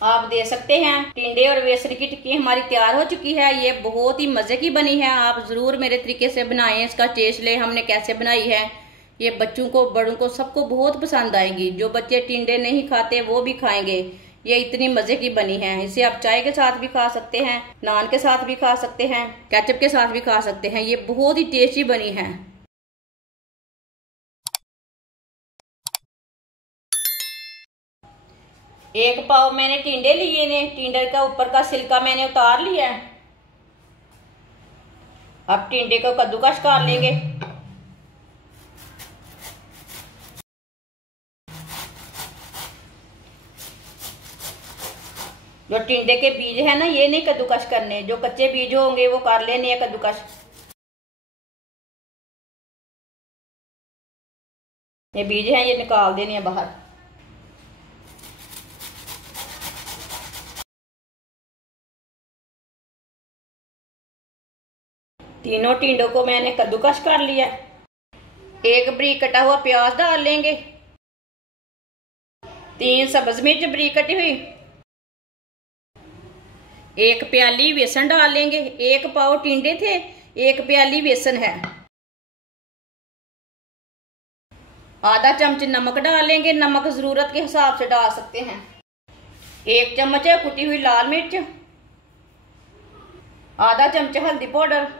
आप दे सकते हैं। टिंडे और बेसन की टिक्की हमारी तैयार हो चुकी है। ये बहुत ही मजे की बनी है। आप जरूर मेरे तरीके से बनाएं, इसका टेस्ट लें हमने कैसे बनाई है। ये बच्चों को बड़ों को सबको बहुत पसंद आएगी। जो बच्चे टिंडे नहीं खाते वो भी खाएंगे। ये इतनी मजे की बनी है। इसे आप चाय के साथ भी खा सकते हैं, नान के साथ भी खा सकते हैं, केचप के साथ भी खा सकते हैं। ये बहुत ही टेस्टी बनी है। एक पाव मैंने टिंडे लिए ने, टिंडे का ऊपर का छिलका मैंने उतार लिया है। अब टिंडे को कद्दूकस कर लेंगे। जो टिंडे के बीज है ना, ये नहीं कद्दूकस करने, जो कच्चे बीज होंगे वो कर लेने हैं कद्दूकस। ये बीज हैं, ये निकाल देने हैं बाहर। तीनों टिंडों को मैंने कद्दूकस कर लिया। एक बारीक कटा हुआ प्याज डाल लेंगे, 3 सब्ज मिर्च बारीक कटी हुई, 1 प्याली बेसन डाल लेंगे। 1 पाव टिंडे थे, 1 प्याली बेसन है। आधा चम्मच नमक डाल लेंगे, नमक जरूरत के हिसाब से डाल सकते हैं। 1 चम्मच कुटी हुई लाल मिर्च, आधा चम्मच हल्दी पाउडर,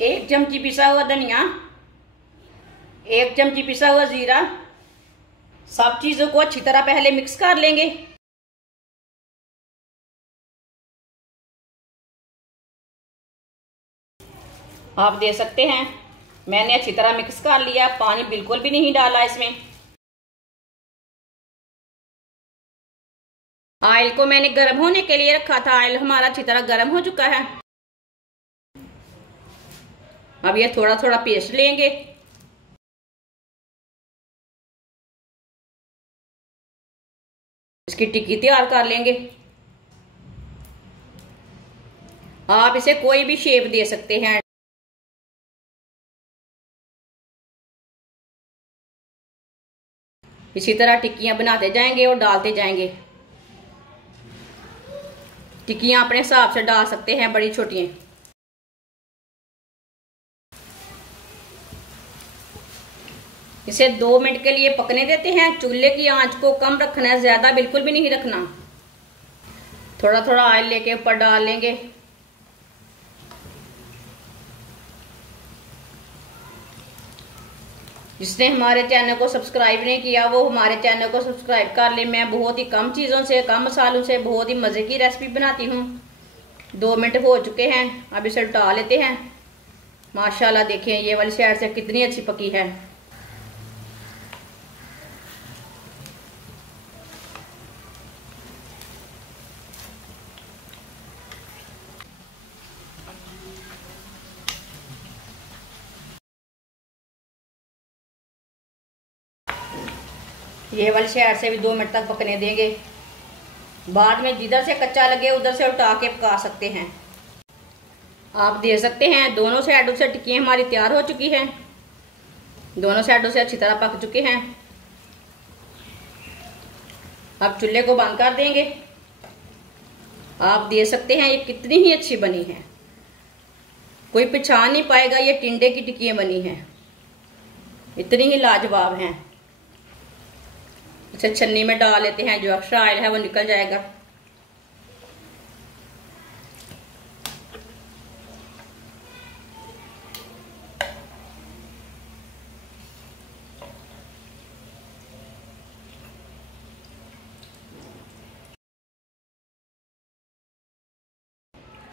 1 चमची पिसा हुआ धनिया, 1 चमची पिसा हुआ जीरा। सब चीजों को अच्छी तरह पहले मिक्स कर लेंगे। आप दे सकते हैं, मैंने अच्छी तरह मिक्स कर लिया। पानी बिल्कुल भी नहीं डाला इसमें। ऑयल को मैंने गर्म होने के लिए रखा था। ऑयल हमारा अच्छी तरह गर्म हो चुका है। अब ये थोड़ा थोड़ा पेस्ट लेंगे। इसकी टिक्की तैयार कर लेंगे। आप इसे कोई भी शेप दे सकते हैं। इसी तरह टिक्कियां बनाते जाएंगे और डालते जाएंगे। टिक्कियां अपने हिसाब से डाल सकते हैं, बड़ी छोटी। इसे 2 मिनट के लिए पकने देते हैं। चूल्हे की आंच को कम रखना है, ज्यादा बिल्कुल भी नहीं रखना। थोड़ा थोड़ा ऑयल लेके ऊपर डाल लेंगे। जिसने हमारे चैनल को सब्सक्राइब नहीं किया वो हमारे चैनल को सब्सक्राइब कर ले। मैं बहुत ही कम चीज़ों से, कम मसालों से बहुत ही मज़े की रेसिपी बनाती हूँ। 2 मिनट हो चुके हैं, अब इसे उल्टा लेते हैं। माशाल्लाह देखें, ये वाली साइड से कितनी अच्छी पकी है। ये वाली साइड से भी 2 मिनट तक पकने देंगे। बाद में जिधर से कच्चा लगे उधर से उठा के पका सकते हैं। आप दे सकते हैं। दोनों साइडों से टिक्की हमारी तैयार हो चुकी है। दोनों साइडों से अच्छी तरह पक चुके हैं। अब चूल्हे को बंद कर देंगे। आप दे सकते हैं, ये कितनी ही अच्छी बनी है। कोई पहचान नहीं पाएगा ये टिंडे की टिक्कियां बनी हैं। इतनी ही लाजवाब हैं। इसे छन्नी में डाल लेते हैं, जो एक्स्ट्रा ऑयल है वो निकल जाएगा।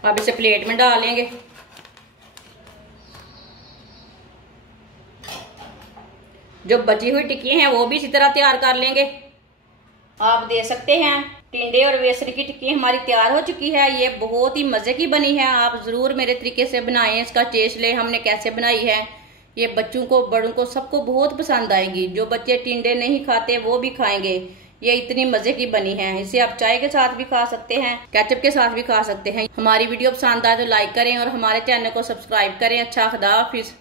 अब इसे प्लेट में डाल लेंगे। जो बची हुई टिक्की हैं वो भी इसी तरह तैयार कर लेंगे। आप दे सकते हैं। टिंडे और बेसन की टिक्की हमारी तैयार हो चुकी है। ये बहुत ही मजे की बनी है। आप जरूर मेरे तरीके से बनाएं, इसका टेस्ट लें हमने कैसे बनाई है। ये बच्चों को बड़ों को सबको बहुत पसंद आएगी। जो बच्चे टिंडे नहीं खाते वो भी खाएंगे। ये इतनी मजे की बनी है। इसे आप चाय के साथ भी खा सकते हैं, केचप के साथ भी खा सकते हैं। हमारी वीडियो पसंद आए तो लाइक करें और हमारे चैनल को सब्सक्राइब करें। अच्छा, खुदा हाफिज।